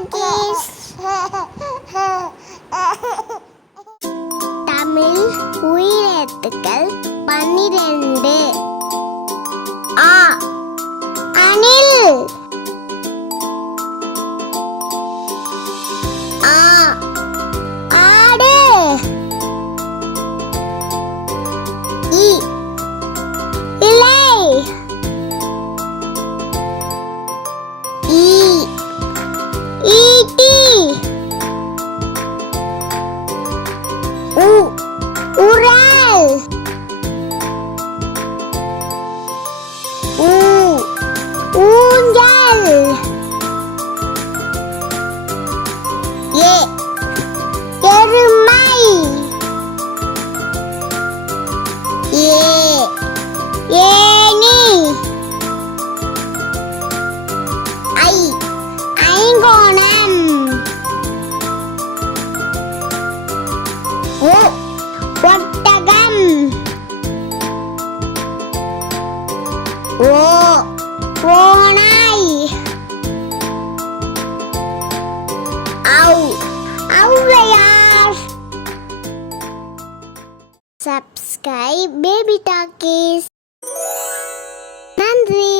Talkies. Tamil உயிரெழுத்துக்கள் 12. ஆ அணில். ஆ ஆடு. இ இலை. ஈ ஈட்டி. உ உரல். ஊ ஊஞ்சல். ஏ எருமை. ஏ ஏணி. ஐ ஐங்கோணம். ஒ ஒட்டகம். ஓ ஓநாய். ஔ ஔவையார். Subscribe baby talkies. நன்றி.